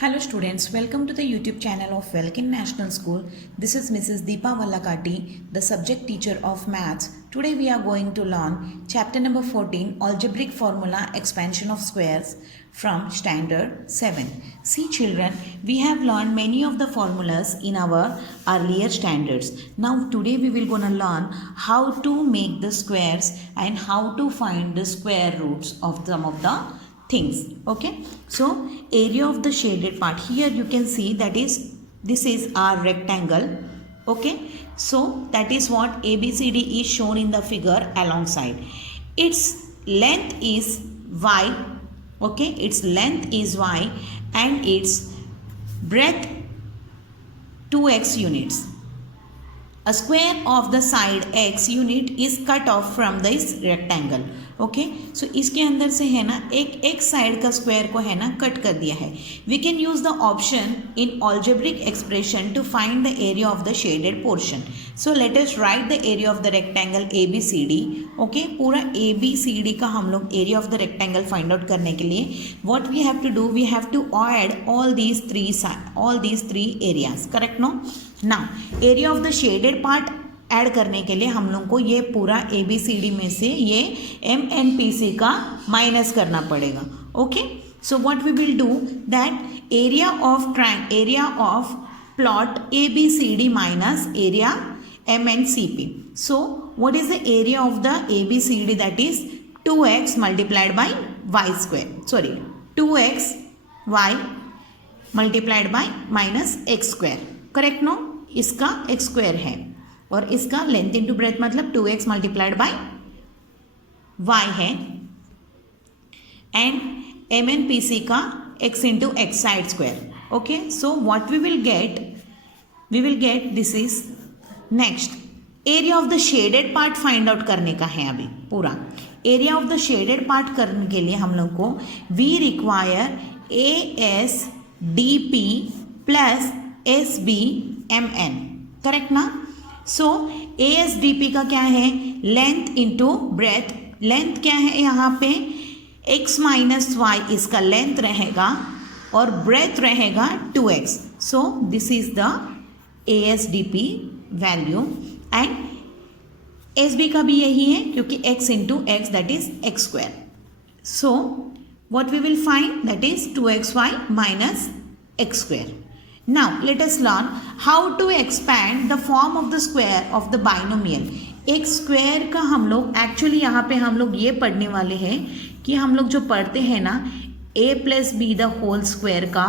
Hello students, welcome to the YouTube channel of Welkin National School. This is Mrs. Deepa Vallakati, the subject teacher of Maths. Today we are going to learn chapter number 14, Algebraic Formula Expansion of Squares from Standard 7. See children, we have learned many of the formulas in our earlier standards. Now today we will gonna learn how to make the squares and how to find the square roots of some of the things. Okay, so area of the shaded part, here you can see that is this is our rectangle. Okay, so that is what ABCD is shown in the figure alongside. Its length is y. Okay, its length is y and its breadth 2x units. A square of the side x unit is cut off from this rectangle. Okay so इसके अंदर से है ना एक side का square को है ना कट कर दिया है. We can use the option in algebraic expression to find the area of the shaded portion. So let us write the area of the rectangle A B C D. Okay, पूरा A B C D का हम लोग area of the rectangle find out करने के लिए what we have to do, we have to add all these three areas. Correct no? Now area of the shaded part add करने के लिए हम लोग को ये पूरा ए बी सी डी में से ये एम एन पी सी का माइनस करना पड़ेगा. Okay, so what we will do that area of plot A B C D minus area M N C P. So what is the area of the A B C D, that is 2x multiplied by y square, sorry 2x y multiplied by minus x square. Correct no? इसका x square है और इसका length into breadth मतलब 2x multiplied by y है and M N P C का x into x side square. Okay, so what we will get this is next area of the shaded part find out करने का है. अभी पूरा area of the shaded part करने के लिए हम लोग को we require A S D P plus S B M N. Correct ना? So A S D P का क्या है, लेंथ इंटू ब्रेथ. लेंथ क्या है यहाँ पे, x माइनस वाई इसका लेंथ रहेगा और ब्रेथ रहेगा 2x. So this is the A S D P value and S B का भी यही है क्योंकि x into x that is x square. So what we will find, that is 2xy minus x square. Now let us learn how to expand the form of the square of the binomial. एक square का हम लोग actually यहाँ पे हम लोग ये पढ़ने वाले हैं कि हम लोग जो पढ़ते हैं ना a plus B the whole square का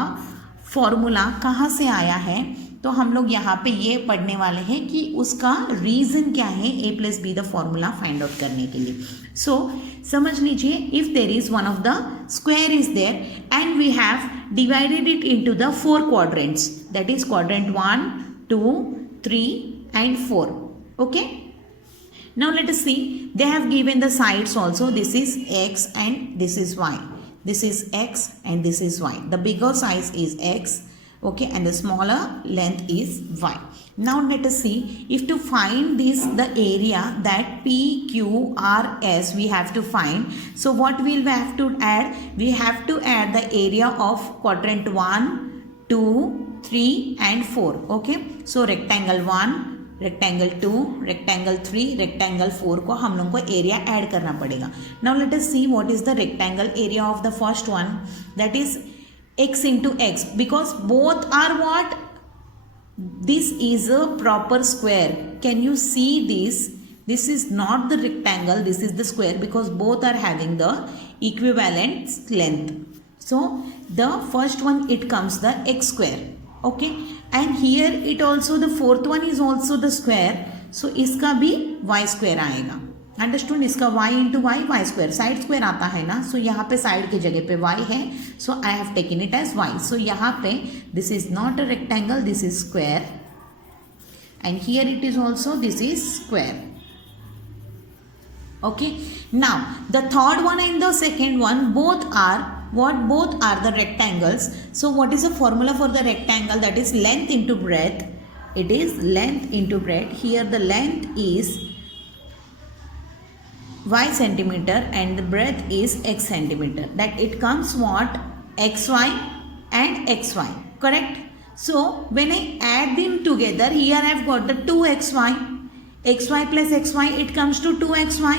फॉर्मूला कहाँ से आया है, तो हम लोग यहाँ पे ये पढ़ने वाले हैं कि उसका रीज़न क्या है a plus B the formula find out करने के लिए. सो समझ लीजिए, if there is one of the square is there and we have divided it into the 4 quadrants, that is quadrant 1, 2, 3 and 4. Okay, now let us see, they have given the sides also. This is x and this is y. This is x and this is y. The bigger size is x, okay, and the smaller length is y. Now let us see, if to find this the area that p q r s we have to find. So what will we have to add, we have to add the area of quadrant 1, 2, 3 and 4. okay, so rectangle 1, rectangle 2, rectangle 3, rectangle 4 को हम लोग को area add करना पड़ेगा. Now let us see what is the rectangle area of the first one, that is x into x, because both are what, this is a proper square. Can you see this? This is not the rectangle, this is the square, because both are having the equivalent length. So the first one it comes the x square. Okay, and here it also the fourth one is also the square. So इसका भी y square आएगा. Understood? इसका y into y, y square, side square आता है ना. सो यहाँ पे side की जगह पे y है, so I have taken it as y. So यहाँ पे this is not a rectangle, this is square and here it is also this is square. Okay, now the third one and the second one both are what, both are the rectangles. So what is the formula for the rectangle, that is length into breadth. It is length into breadth. Here the length is y centimeter and the breadth is x centimeter, that it comes what, xy and xy, correct? So when I add them together, here I have got the 2xy, xy plus xy, it comes to 2xy,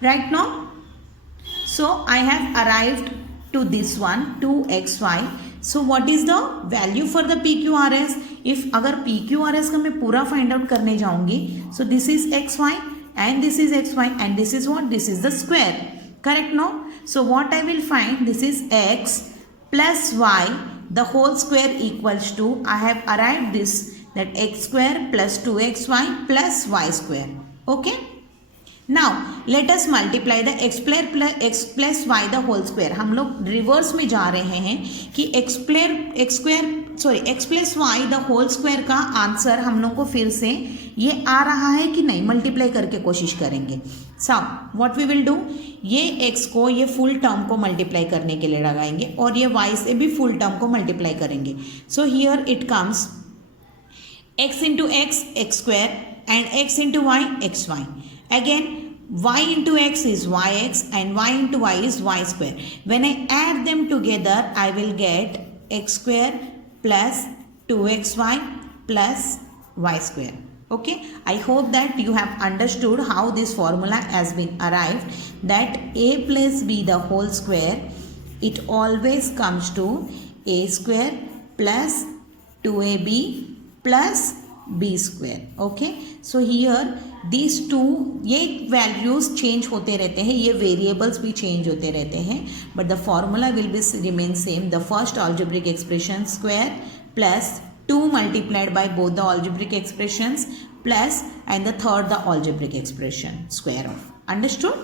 right now? So I have arrived to this one 2xy. So what is the value for the PQRS? If अगर PQRS का मैं पूरा find out करने जाऊंगी, so this is xy and this is xy and this is what? This is the square, correct? No? So what I will find, this is x plus y the whole square equals to, I have arrived this, that x square plus 2xy plus y square. Okay? Now let us multiply the x plus y the whole square. हम लोग reverse में जा रहे हैं कि x plus y the whole square का answer हम लोग को फिर से ये आ रहा है कि नहीं, मल्टीप्लाई करके कोशिश करेंगे. So what we will do, ये x को ये फुल टर्म को मल्टीप्लाई करने के लिए लगाएंगे और ये y से भी फुल टर्म को मल्टीप्लाई करेंगे. So here it comes x into x, x square, and x into y, xy. Again y into x is yx and y into y is y square. When I add them together, I will get x square plus 2xy plus y square. Okay, I hope that you have understood how this formula has been arrived, that a plus b the whole square, it always comes to a square plus 2ab plus b square. Okay, so here these two, ये values change होते रहते हैं, ये variables भी change होते रहते हैं, but the formula will be remain same. The first algebraic expression square plus 2 multiplied by both the algebraic expressions plus, and the third the algebraic expression square of. Understood?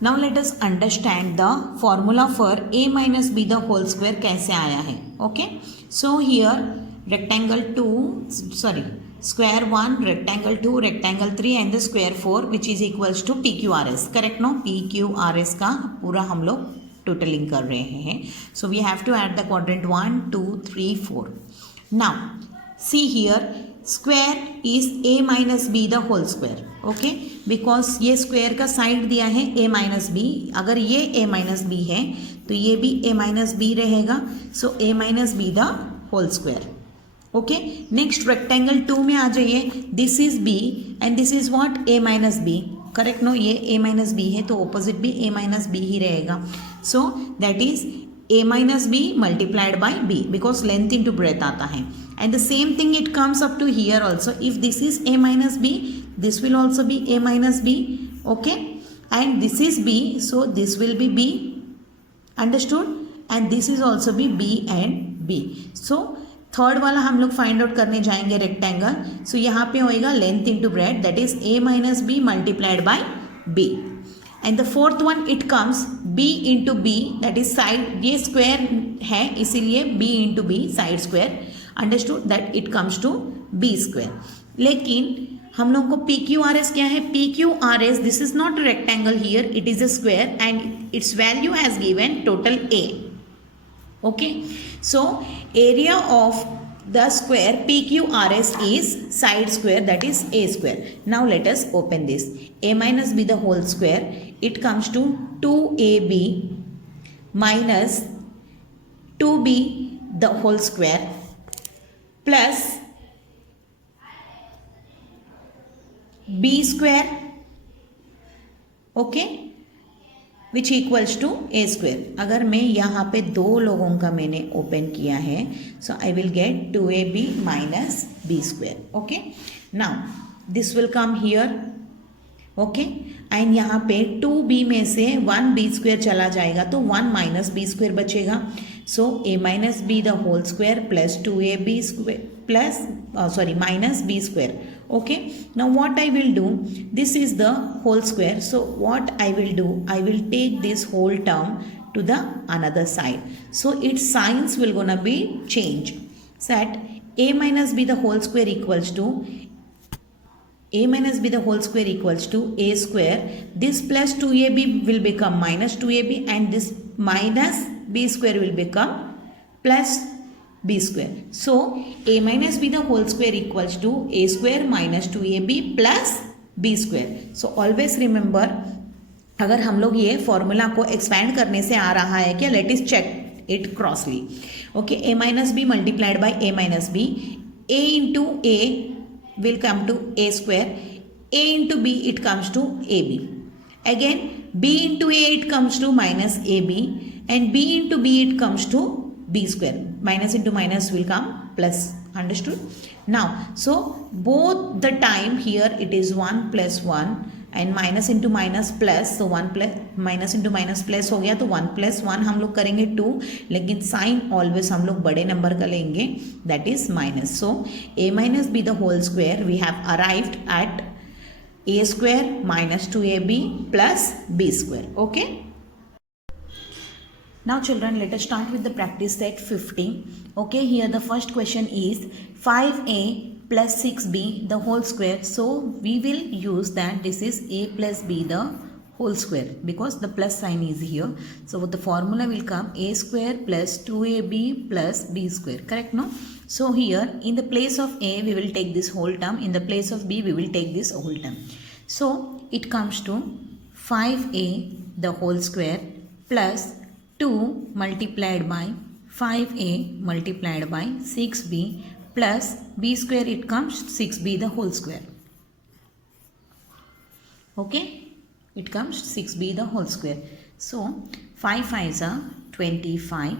Now let us understand the formula for a minus b the whole square कैसे आया है. Okay, so here rectangle 2, square 1, rectangle 2, rectangle 3 and the square 4 which is equals to PQRS, correct? No, PQRS का पूरा हम लोग totalling कर रहे हैं. So we have to add the quadrant 1, 2, 3, 4. Now see here, square is a minus b the whole square. Okay, because ये square का side दिया है a minus b, अगर ये a minus b है तो ये भी a minus b रहेगा. So a minus b the whole square. Okay, next rectangle 2 में आ जाइए. This is b and this is what? a minus B, correct? No, ये a माइनस बी है तो ऑपोजिट भी a माइनस बी ही रहेगा. So that is a minus B multiplied by b, because length into breadth आता है. And the same thing it comes up to here also. If this is a minus B, this will also be a minus B. Okay, and this is b, so this will be b. Understood? And this is also B b एंड b. So third वाला हम लोग find out करने जाएंगे rectangle. सो यहाँ पे होएगा length into breadth, that is a minus B multiplied by b. And the fourth one it comes b into B, that is side, ये स्क्वायर है इसीलिए b into B side square. Understood? That it comes to b square. लेकिन हम लोग को PQRS क्या है? PQRS, this is not rectangle here, it is a square and its value has given total a. Okay, so area of the square PQRS is side square, that is a square. Now let us open this. A minus b the whole square, it comes to 2ab minus 2b the whole square plus b square, okay, which equals to A square. अगर मैं यहाँ पे दो लोगों का मैंने open किया है, so I will get 2ab minus B square. Okay, now this will come here. Okay, and यहाँ पे 2b में से 1b स्क्वेयर चला जाएगा तो 1 माइनस बी स्क्वेयर बचेगा. So a minus B the whole square plus 2ab square plus minus b square. Okay, now what I will do, this is the whole square, so what I will do, I will take this whole term to the another side, so its signs will gonna be changed. Set a minus b the whole square equals to a square. This plus 2ab will become minus 2ab and this minus b square will become plus b square. So a minus b the whole square equals to a square minus 2ab plus b square. So always remember, अगर हम लोग ये formula को expand करने से आ रहा है क्या, let us check it crossly. Okay, a minus b multiplied by a minus b. A into a will come to a square. A into b it comes to ab. Again b into a it comes to minus ab, and b into b it comes to b square. Minus into minus will come plus. Understood? Now, so both the time here it is 1 plus 1 and minus into minus plus, so 1 plus minus into minus plus हो गया, तो 1 plus 1 हम लोग करेंगे 2, लेकिन sign always हम लोग बड़े नंबर का लेंगे, that is minus. So a minus b the whole square we have arrived at a square minus 2ab plus b square. Okay. Now children, let us start with the practice set 50. Okay, here the first question is 5a plus 6b the whole square. So we will use that this is a plus b the whole square because the plus sign is here. So the formula will come a square plus 2ab plus b square. Correct, no? So here in the place of a we will take this whole term. In the place of b we will take this whole term. So it comes to 5a the whole square plus 2 multiplied by 5a multiplied by 6b plus b square, it comes 6b the whole square. Okay, it comes 6b the whole square. So 5 5s are 25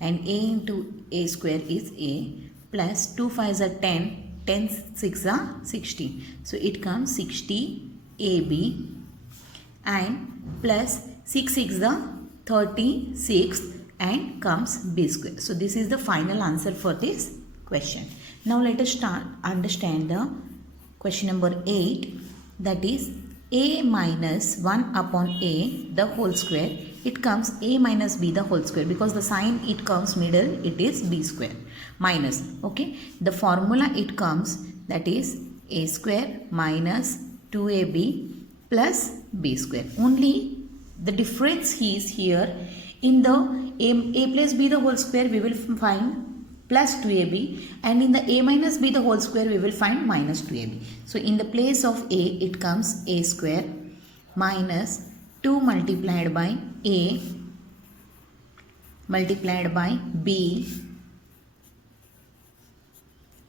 and a into a square is a plus 2 5s are 10, 10 6 are 60. So it comes 60 ab and plus 6 6 are 36 and comes b square. So this is the final answer for this question. Now let us understand the question number 8, that is a minus 1 upon a the whole square. It comes a minus b the whole square because the sign it comes middle, it is b square minus. Okay, the formula it comes, that is a square minus 2ab plus b square. Only the difference is here in the a plus b the whole square we will find plus 2ab, and in the a minus b the whole square we will find minus 2ab. So in the place of a it comes a square minus 2 multiplied by a multiplied by b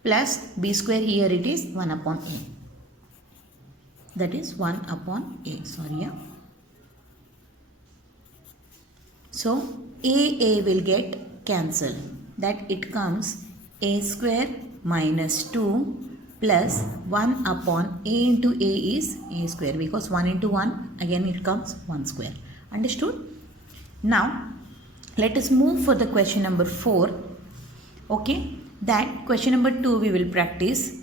plus b square, here it is 1 upon a, that is 1 upon a, sorry, yeah. So a will get cancelled, that it comes a square minus 2 plus 1 upon a into a is a square, because 1 into 1 again it comes 1 square. Understood? Now let us move for the question number 4. Okay, that question number 2 we will practice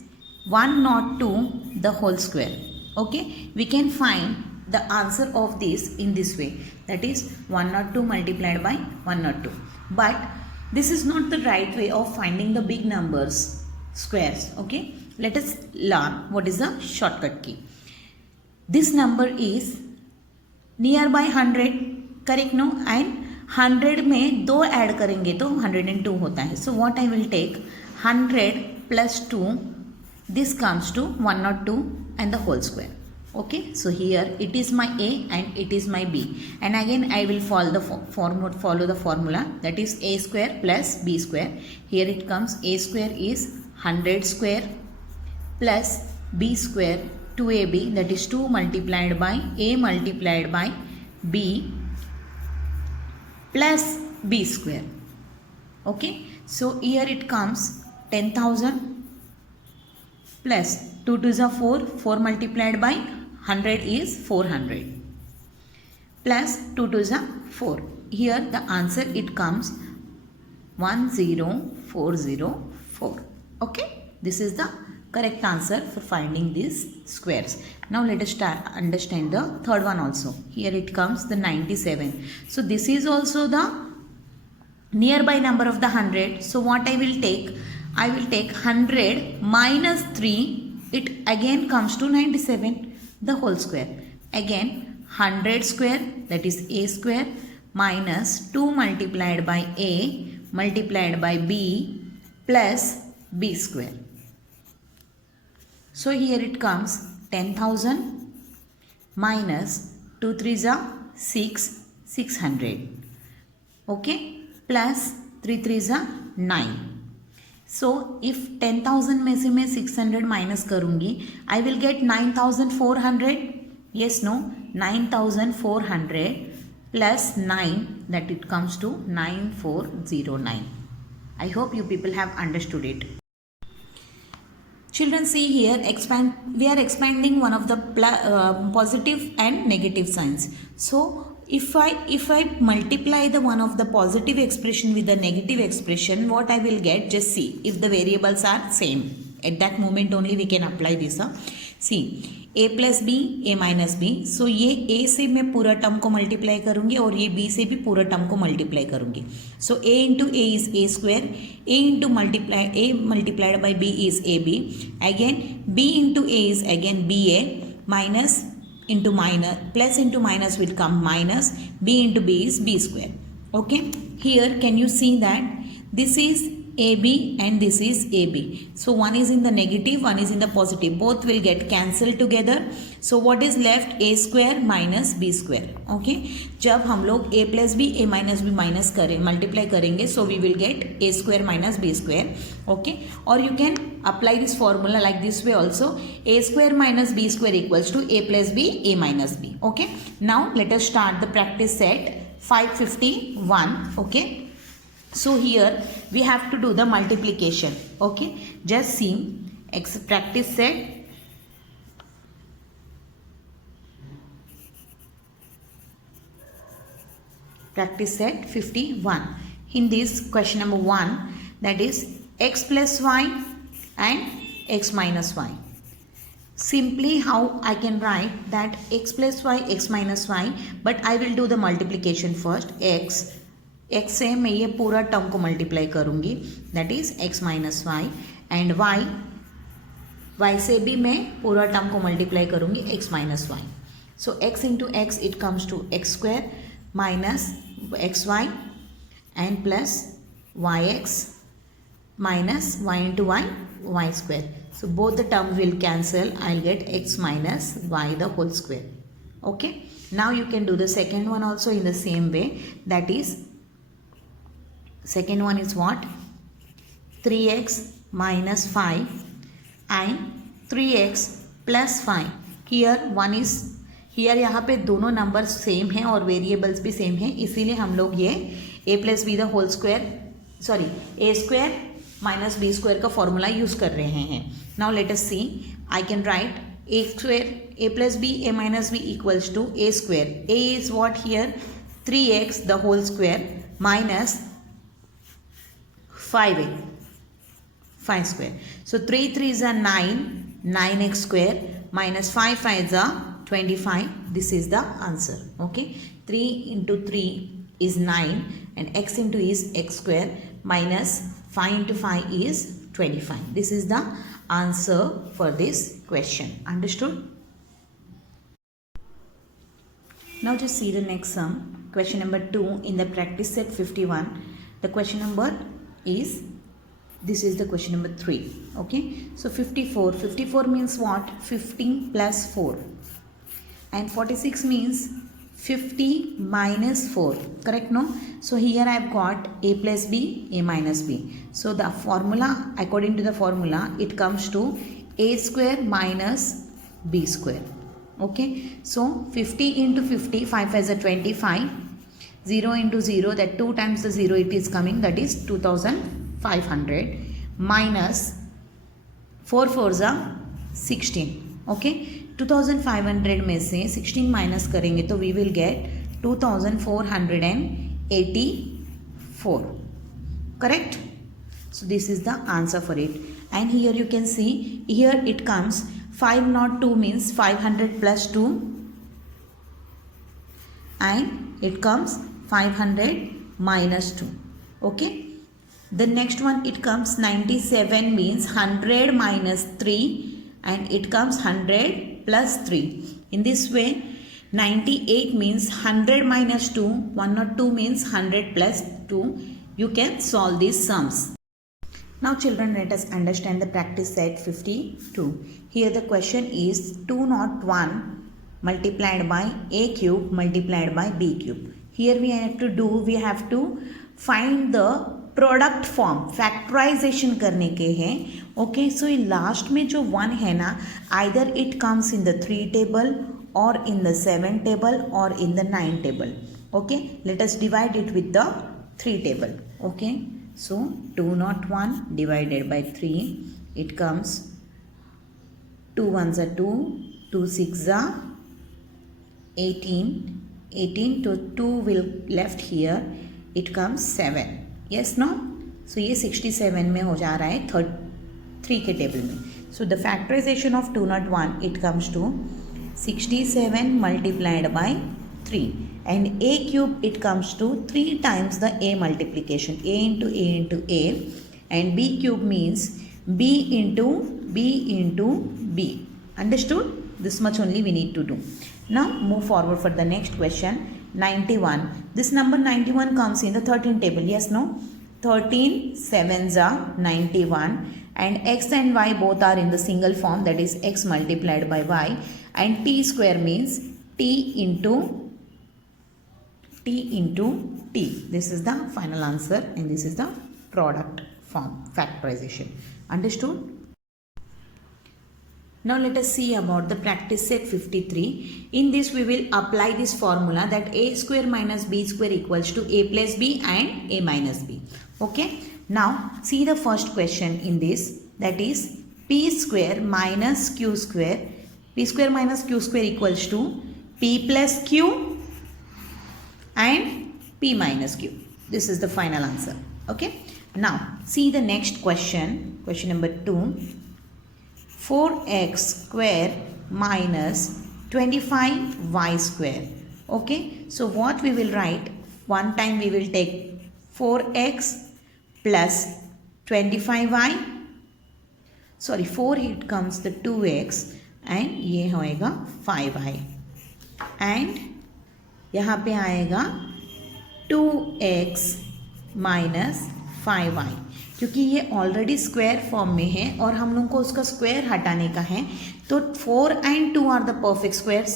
102 the whole square. Okay, we can find the answer of this in this way, that is 102 multiplied by 102. But this is not the right way of finding the big numbers squares. Okay, let us learn what is the shortcut key. This number is nearby 100, correct, no? And 100 में 2 add करेंगे तो 102 होता है. So what I will take 100 plus 2, this comes to 102 and the whole square. Okay, so here it is my a and it is my b, and again I will follow the formula, that is a square plus b square. Here it comes a square is 100 square plus b square 2ab, that is 2 multiplied by a multiplied by b plus b square. Okay, so here it comes 10,000 plus 2 2s are 4, 4 multiplied by 100 is 400 plus 2 2s are 4. Here the answer it comes 10404. Okay, this is the correct answer for finding these squares. Now let us understand the third one also. Here it comes the 97. So this is also the nearby number of the 100. So what I will take 100 minus 3, it again comes to 97 the whole square. Again 100 square, that is a square minus 2 multiplied by a multiplied by b plus b square. So here it comes 10,000 minus 2 3s are 6, 600. Okay, plus 3 3 ज़ा 9. So if 10,000 में से मैं 600 minus करूँगी, आई will gate 9,400. Yes, no, 9,400 plus 9, that it comes to 9,409. I hope you people have understood it. Children, see here, we are expanding one of the positive and negative signs. So if I multiply the one of the positive expression with the negative expression, what I will get, just see if the variables are same. At that moment only we can apply this. See, a plus B A minus B. So ये a से मैं पूरा term को multiply करूँगी और ये b से भी पूरा टर्म को मल्टीप्लाई करूँगी. So a into A is A square, a into A multiplied by b is A B. Again b into A is again B A, minus into minus, plus into minus will come minus, b into b is b square. Okay, here can you see that this is AB and this is AB. So one is in the negative, one is in the positive. Both will get cancelled together. So what is left? A square minus B square. Okay. जब हम लोग A plus B, A minus B minus करें, multiply करेंगे, so we will get A square minus B square. Okay. Or you can apply this formula like this way also. A square minus B square equals to A plus B, A minus B. Okay. Now let us start the practice set 551. Okay. So here we have to do the multiplication. Okay, just see practice set practice set 51. In this question number 1, that is x plus y and x minus y. Simply how I can write that x plus y, x minus y, but I will do the multiplication first. x से मैं ये पूरा term को multiply करूँगी, that is x minus Y, and y से भी मैं पूरा टर्म को मल्टीप्लाई करूँगी x minus Y. So x into X it comes to X square minus X Y and plus Y X minus Y into Y square. So both the term will cancel, I will get x minus Y the whole square. Okay, now you can do the second one also in the same way, that is second one is what? 3x minus 5 and 3x plus 5. Here one is, here यहाँ पे दोनों number same हैं और variables भी same हैं, इसीलिए हम लोग ये a plus B the whole square, sorry a square minus B square का फॉर्मूला यूज़ कर रहे हैं. Now let us see, I can write a square, a plus B a minus B equals to a square. a is what here 3x the whole square minus 5 square. So 3 3s are 9, 9x square minus 5 5s are 25. This is the answer. Okay, 3 into 3 is 9 and x into is x square minus 5 into 5 is 25. This is the answer for this question. Understood? Now just see the next sum. Question number 2 in the practice set 51. The question number is, this is the question number 3. Okay, so 54 means what? 50 plus 4, and 46 means 50 minus 4, correct? No, so here I have got a plus b, a minus b. So the formula, according to the formula, it comes to a square minus b square. Okay, so 50 into 50, 5 as a 25, 0 into 0, that 2 times the 0 it is coming, that is 2500 minus 4 4s are 16. Okay, 2500 में से 16 minus करेंगे तो we will get 2484. Correct? So this is the answer for it. And here you can see, here it comes 502 means 500 plus 2, and it comes 500 minus 2. Okay, the next one it comes 97 means 100 minus 3, and it comes 100 plus 3. In this way 98 means 100 minus 2, 102 means 100 plus 2. You can solve these sums. Now children, let us understand the practice set 52. Here the question is 201 multiplied by a cube multiplied by b cube. Here we have to find the product form, factorization करने के हैं. Okay, सो ये last में जो 1 है ना, either it comes in the 3 table और in the 7 table और in the 9 table. Okay, let us divide it with the 3 table. Okay, so 201 divided by 3, it comes 2 ones are 2, 2 6 are 18, 18 to 2 will left here, it comes 7. Yes, no? So ये 67 में हो जा रहा है 3 के table में. So the factorization of 201, it comes to 67 multiplied by 3, and a cube it comes to 3 times the a multiplication, a into a into a, and b cube means b into b into b. Understood? This much only we need to do. Now move forward for the next question. 91. This number 91 comes in the 13 table. Yes, no? 13 sevens are 91, and x and y both are in the single form, that is x multiplied by y, and t square means t into t. This is the final answer, and this is the product form factorization. Understood? Now let us see about the practice set 53. In this we will apply this formula that a square minus b square equals to a plus b and a minus b. Okay. Now see the first question in this, that is p square minus q square. P square minus q square equals to p plus q and p minus q. This is the final answer. Okay. Now see the next question, question number 2. 4x square minus 25y square. Okay, so what we will write, one time we will take 4x plus 25y, sorry 4 it comes the 2x and ये होएगा 5y, and यहाँ पे आएगा 2x minus 5y. क्योंकि ये already square form में है और हम लोग को उसका स्क्वायर हटाने का है, तो 4 and 2 are the perfect squares.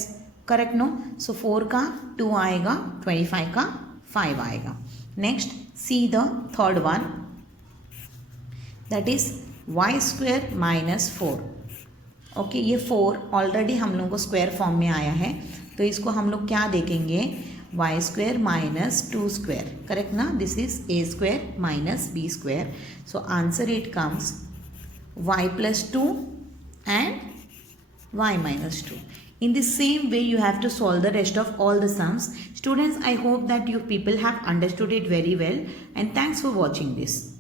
Correct, no? So 4 का 2 आएगा, 25 का 5 आएगा. Next see the third one, that is y square minus 4. Okay, ये 4 ऑलरेडी हम लोग को स्क्वायर फॉर्म में आया है, तो इसको हम लोग क्या देखेंगे, y square minus 2 square. Correct na? This is a square minus b square. So answer it comes y plus 2 and y minus 2. In the same way you have to solve the rest of all the sums. Students, I hope that you people have understood it very well, and thanks for watching this.